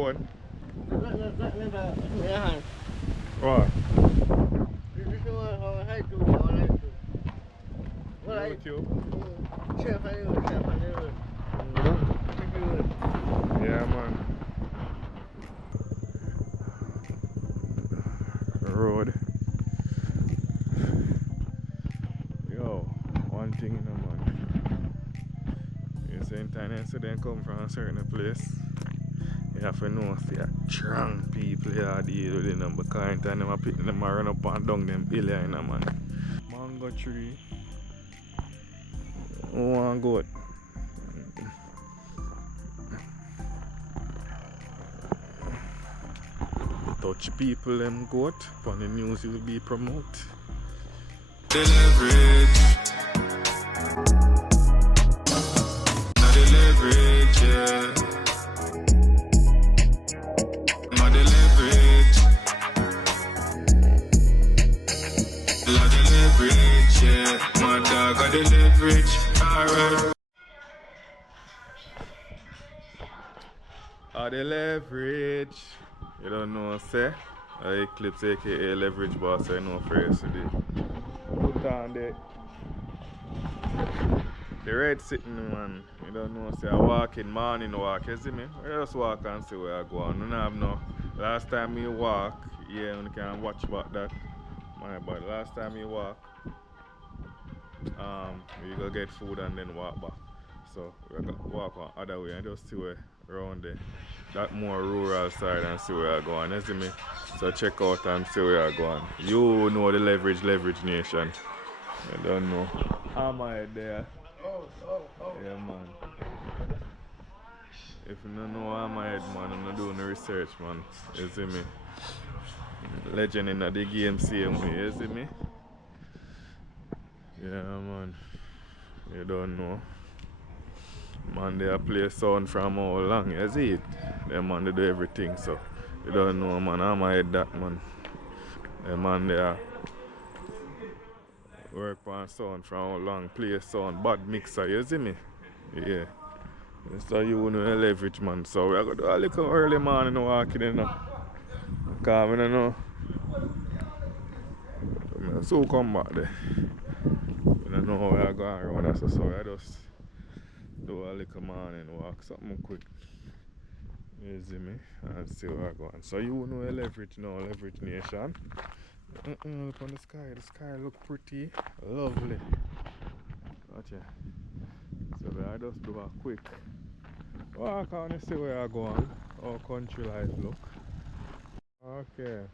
What? YouTube? Yeah, man. Road. Yo, one thing in the man. You say time incident come from a certain place. You have to know see strong people here deal with them because in time them pick them run up and down them hill here, man. Mango tree. One goat. Touch people them goat on the news will be promote. The leverage. Not the leverage, yeah. Not the leverage. Not the leverage, yeah. My dog got the leverage. Alright. The leverage. You don't know, say? Eclips aka leverage boss, I know for yesterday. Put on the red sitting man. You don't know, say I walk in morning walk, you see me? I just walk and see where I go on. I don't have no last time you walk, yeah, you can watch about that. My bad. Last time you walk, you go get food and then walk back. So we go walk on other way and just see where around there. That more rural side and see where I go on, you see me? So check out and see where I go on. You know the leverage nation. I don't know. Am I there? Yeah, man. If you don't know I'm head, man, I'm not doing the research, man. You see me? Legend in the game same way, you see me? Yeah, man. You don't know. Man, they play sound from how long, you see it? Them man, they do everything, so you don't know, man. I'm head that, man. Them man, they work on sound from how long, play sound, bad mixer, you see me? Yeah. So you know leverage, man. So we're going to do a little early morning walking in now. Because I don't know. I so come back there. I don't know how I go around, so I just do a little morning walk, something quick. You see me? And see where I go on. So you know leverage now, leverage nation. Look on the sky. The sky look pretty lovely. Watch it. So I just do a quick walk on and see where I go on. How country life look. Okay.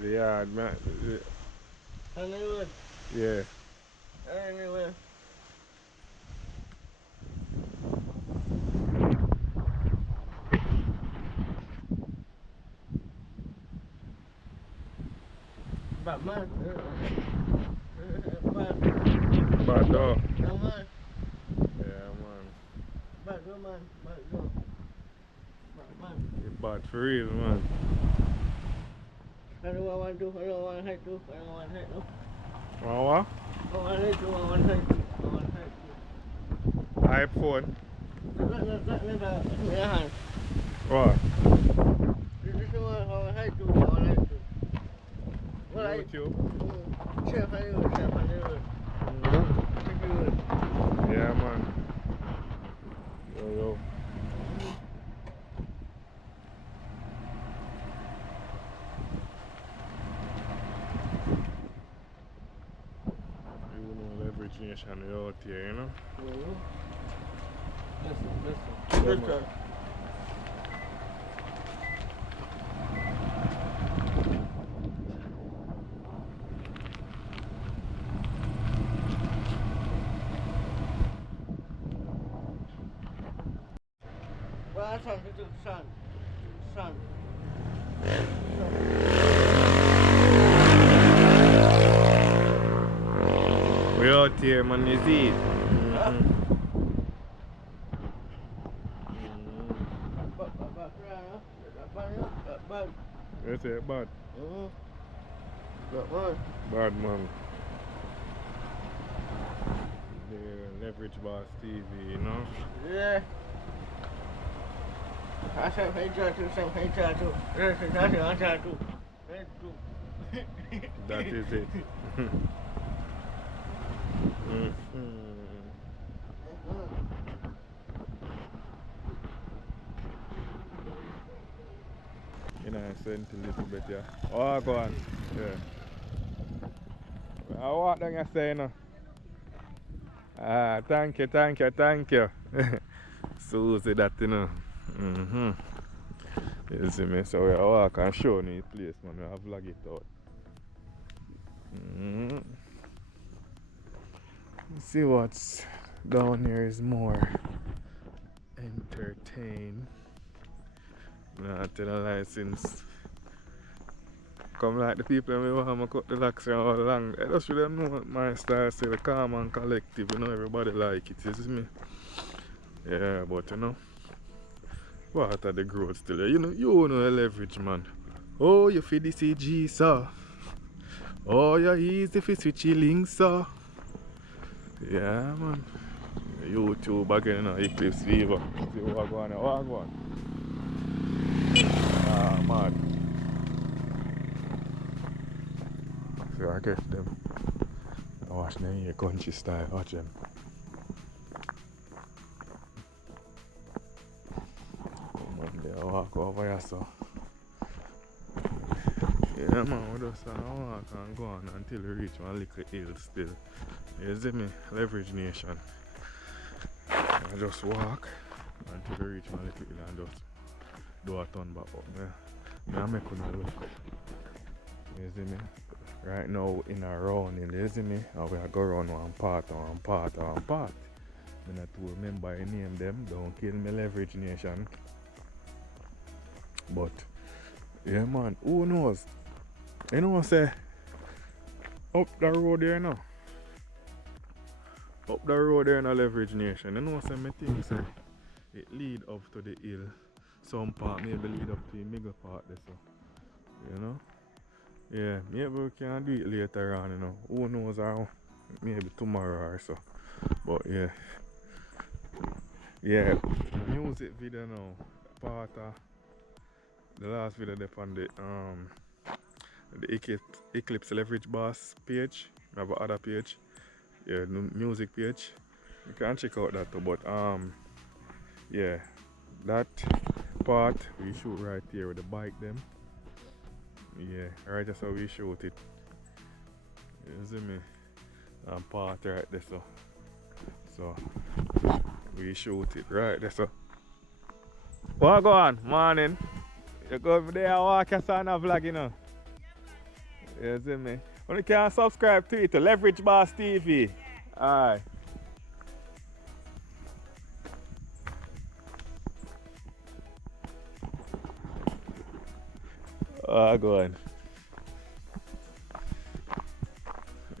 The yard, man. Yeah. Bad man. Bad dog. Yeah, man. Yeah, man. Bad dog, man. Bad dog. Bad man. You're bad for real, man. I don't want to do. I don't want to hate you. I don't want to hate you. What? I don't want to hate you. I want to hate you. I want to hate you. iPhone. What? You just want to hate you. I want to hate you. YouTube? Yeah, man. Yo. You know leverage nation out here, you know? Listen. Sun. We out here, man, you see it? You say bad? Bad man. The Leverage Boss TV, you know? Yeah. I said, hey, try to. That is it. You know, St. Elizabeth, yeah. Oh, go on. Yeah. I walk down your say, you know. Ah, thank you. Susie, that, you know. You see me? So we walk and show me the place, man. We have vlog it out. See what's down here is more entertain. Nah, tell a lie since come like the people and we want to cut the locks around all along. I just really know my style, say the calm and collective, you know, everybody like it, you see me? Yeah, but you know, what are the growth still? You know a leverage, man. Oh, you feel the CG, sir. Oh, you're easy for switching links, sir. Yeah, man. YouTube again, you know, Eclips Fever. See what go on there, what go on? Ah, mad. So I get them. I watch them here, country style, watch them. Man, they walk over here, so. Yeah, man, we just walk and go on until we reach one little hill still. You see me? Leverage Nation. I just walk until we reach one little hill and just do a turn back up there. I make one look. You see me? Right now in a round hill, you see me? And we go around one part. I not to remember I name them, don't kill me Leverage Nation. But yeah, man, who knows? You know what I say? Up the road there now. Up the road there in a Leverage Nation. You know what I say? My thing say it lead up to the hill. Some part maybe lead up to the mega part there, so you know? Yeah, maybe we can do it later on, you know. Who knows how? Maybe tomorrow or so. But yeah. Yeah. Music video now. Part of the last video they on the Eclips Leverage Boss page. We have another page. Yeah, the music page. You can check out that too. But yeah, that part we shoot right here with the bike them. Yeah, right that's how we shoot it. You see me? And part right there so we shoot it right there so. What go on? Morning. You go over there and walk your son a vlog, you know. You see me? You can subscribe to it, Leverage Boss TV. Alright. Go on.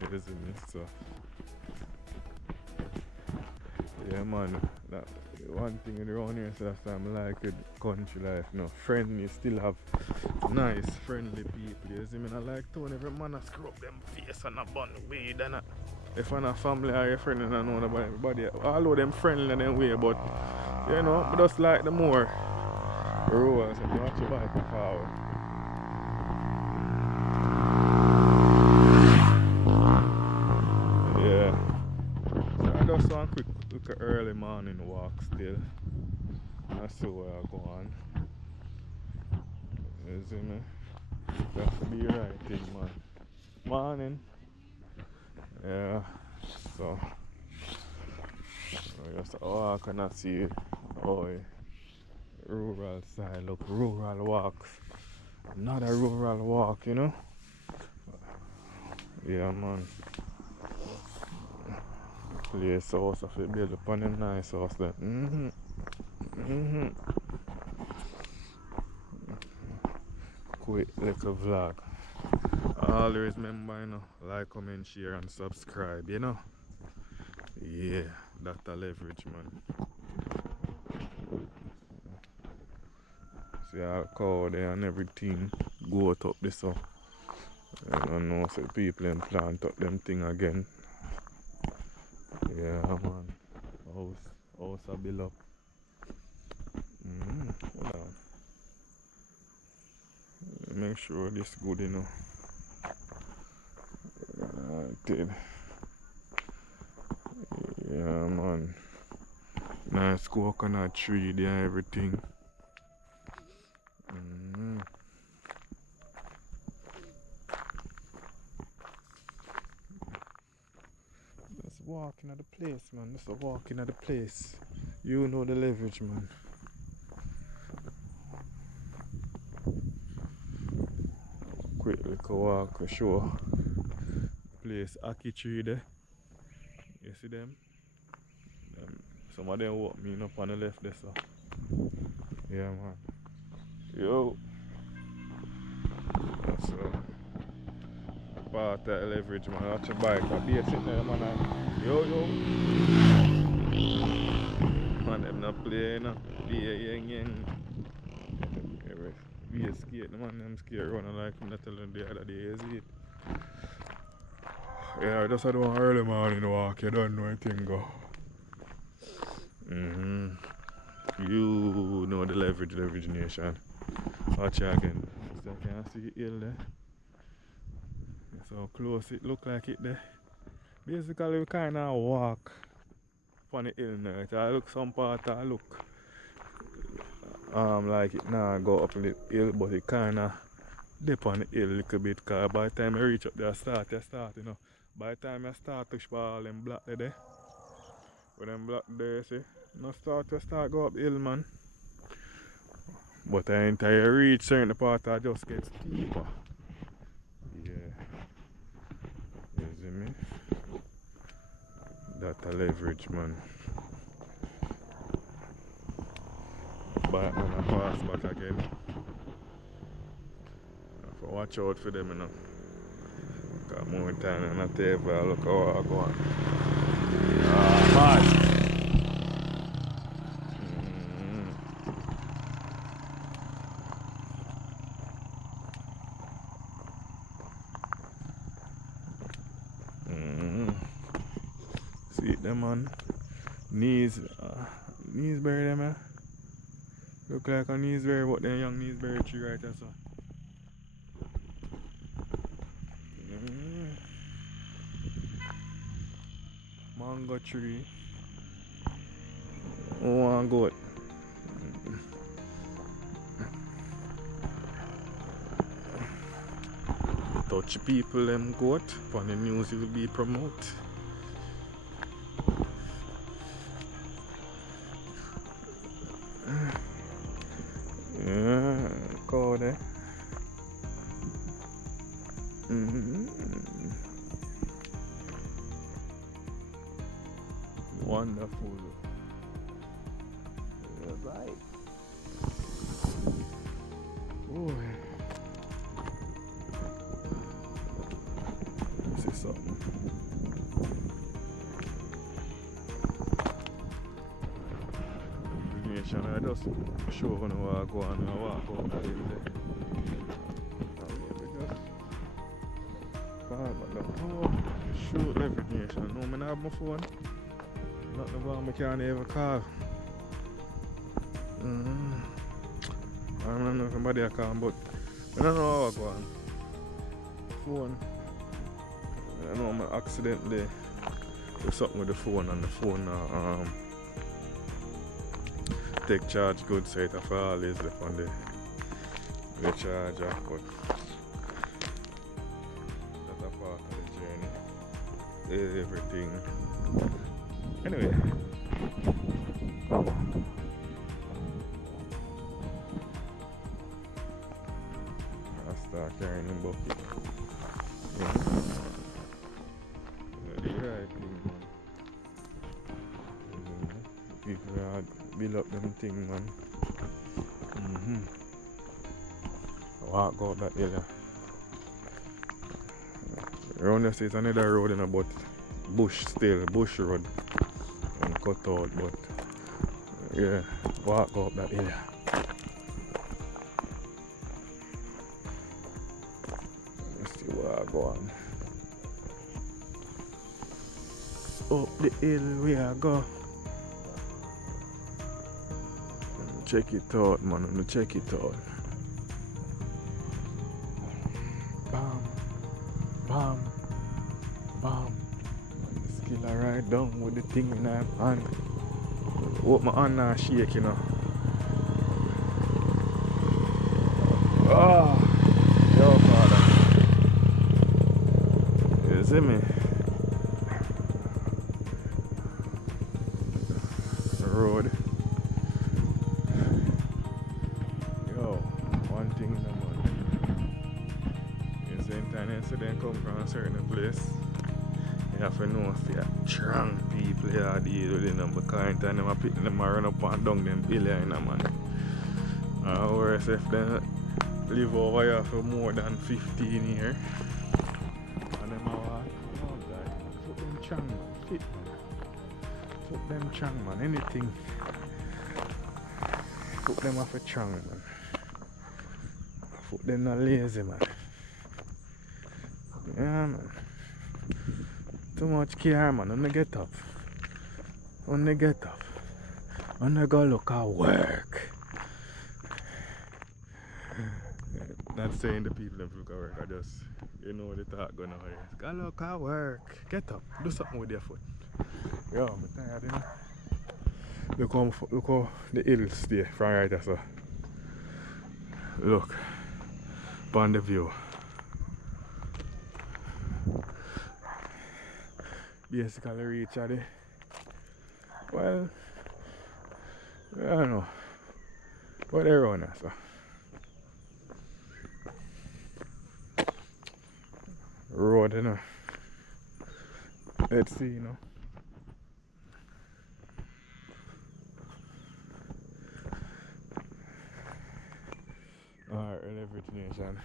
You see me? So yeah, man. That one thing around here, so that's why I'm like it, country life. You know, friend, you still have nice, friendly people. You see me? I like to every man a screw up them face and a bun weed and a. If I'm a family or your friend and I know about everybody, all of them friendly in them way, but you know, I just like the more rules and you watch your bike forward. Yeah. So I just want a quick look at early morning walk still. I see where I go on. You see me? That's the right thing, man. Morning. Yeah. So I just walk and I see rural side, look, rural walks. Not a rural walk, you know? Yeah, man. Place house of it build upon a nice house there. Quick little vlog. Always remember, you know, like, comment, share and subscribe, you know? Yeah, that's a leverage, man. See our cow there and everything goat up this so I don't know so people and plant up them thing again. Yeah, man. House a build up. Hold on. Make sure this good enough. Did. Yeah, man. Nice coconut tree there, everything. Just walking at the place, man. Just walking at the place. You know the leverage, man. Quick little walk, show. Place Aki tree there. You see them? Some of them walk me up on the left there, so. Yeah, man. Yo. That's part of the leverage, man. Watch your bike. But be sitting there, man. Yo. Man, them not play, you know. Be yang. Be scared, man. Them scared running like I'm not telling the other day, is it? Yeah, just I don't early morning walk. You don't know anything go. You know the leverage nation. Watch you again. So you can see the hill there. That's how close it look like it there. Basically we kinda walk on the hill now. I look some part I look like it now go up the hill, but it kinda dip on the hill a little bit, cause by the time I reach up there I start, you know. By the time I start touch all them black there. When them black there, see, no start go up the hill, man. But until I reach certain part I just get steeper. Yeah. You see me? That's a leverage, man. But when I pass back again, I have to watch out for them, you know. Got more time and I table, I look how I go on. Man. See them, man. Knees berry them, man. Look like a kneesberry, but then young kneesberry tree right there, so. Mango tree. Oh, goat. Touch people, them goat. On the news, it will be promote. Yeah, cow there. Wonderful. Yeah, right. Oh, this is something. I just show when I go on and walk out that hill there. Oh, shoot, leverage. No, I have my phone. Not the one I can't ever call. I don't know if somebody I can, but I don't know how I go on. Phone. I know I'm accidentally do something with the phone, and the phone take charge good, so it have always left on the charger, but that's a part of the journey. Everything. Anyway. I start carrying the bucket. Yeah. The right thing, man. People are build up them thing, man. Walk out that area. Around the street another road in a but bush road and cut out, but yeah, walk out that area. Let's see where I go on. Up the hill we are go. Check it out, man. Check it out. Bam, bam, bam. Skill I ride down with the thing in my hand. Hope my hand not shake, you know. Oh, yo, father. You see me? Road. Yo, one thing in the morning. You see, time incident come from a certain place. You have to know if you're strong people you are dealing with them, because in time them are picking them and run up and down them hill, you know, man. Or worse, if they live over here for more than 15 years and them are walk, oh God, put them strong, man, fit, man. Put them strong, man, anything. Put them off a strong, man. Put them not lazy, man. Yeah, man. Too much care, man. When they get up. When they get up. When they go look at work. Not saying the people that look at work. I just, you know the talk going on here. Go look at work. Get up. Do something with your foot. Yo, I'm tired, you know. Look how the hills stay from right there, so. Look. Upon the view. Basically reach at it. Well, I don't know. But they're around there, so. Road, you know. Let's see, you know. Alright, Leverage Nation.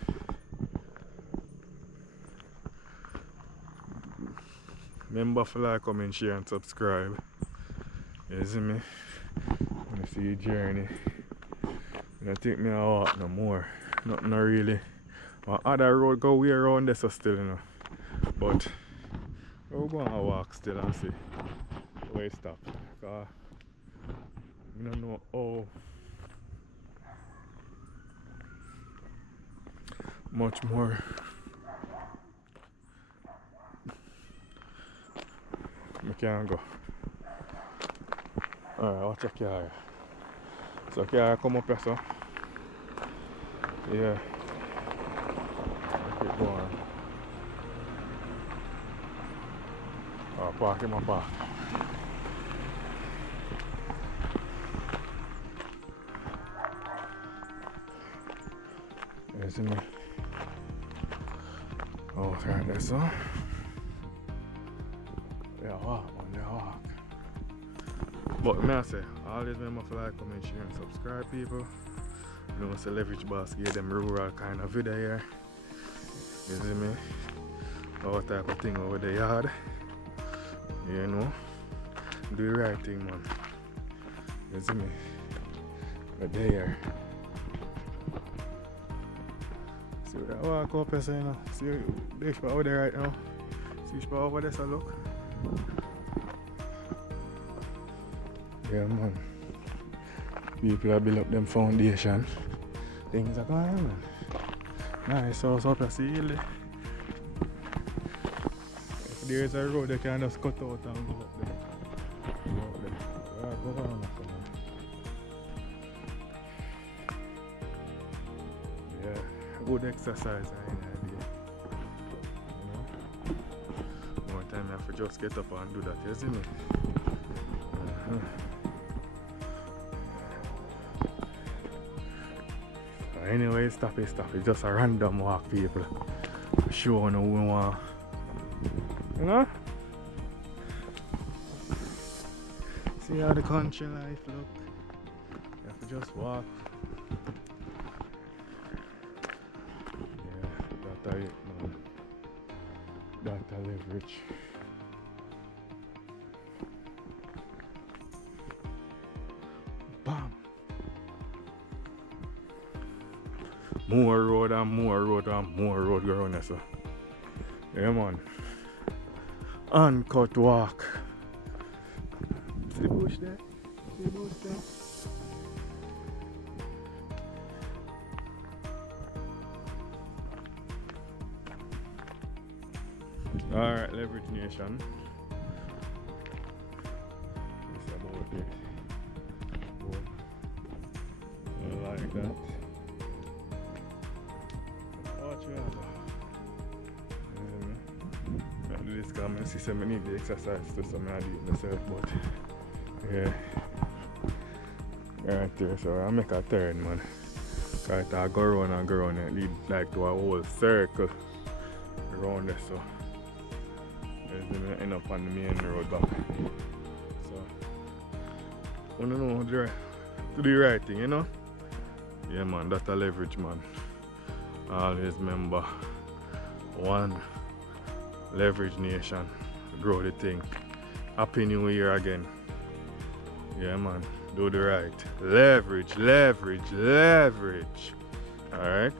Remember to like, comment, share and subscribe. You see me? When you see the journey. You don't think me I walk no more. Nothing really. Well, other road go way around this still, you know. But we're going to walk still and see where it stops. Because I don't know how much more I can go. Alright, watch a car. So car come up here, so yeah. Keep going. Oh, park in my park. You see me? Oh, right there, so. Yeah, walk, man, yeah, walk. But may I say, always remember to like, comment, share and subscribe, people. You know, it's a leverage boss give them rural kind of video here. You see me? All type of thing over the yard. You know? Do the right thing, man. You see me? But there. See where I walk up here, so, you know? See this spot over there right now? See spot over there, so look. Yeah, man. People have built up them foundation. Things are going on, man. Nice house up here, see hill. If there's a road, they can just cut out and go up there. Go up there. Yeah, go on up there, man. Yeah, good exercise in there. You know? More time I have to just get up and do that, you see me? Anyway, stop it. It's just a random walk, people. Show no we want. You know? See how the country life look. You have to just walk. Yeah, that's it, man. That's a leverage. Bam! More road and more road and more road around there, so. Yeah, man. Uncut walk. bush there. See the bush there? Alright, Leverage Nation. That's about it. I like that. Watch me out. I do this because I see some need the exercise to some I do it myself, but yeah. Right there, so I make a turn, man. Cause I go around and go around and lead like to a whole circle around there, so I end up on the main road back. So I wanna know to do the right thing, you know? Yeah man, that's a leverage, man. Always remember, one leverage nation, grow the thing. Happy New Year again. Yeah man, do the right. Leverage, leverage, leverage. Alright?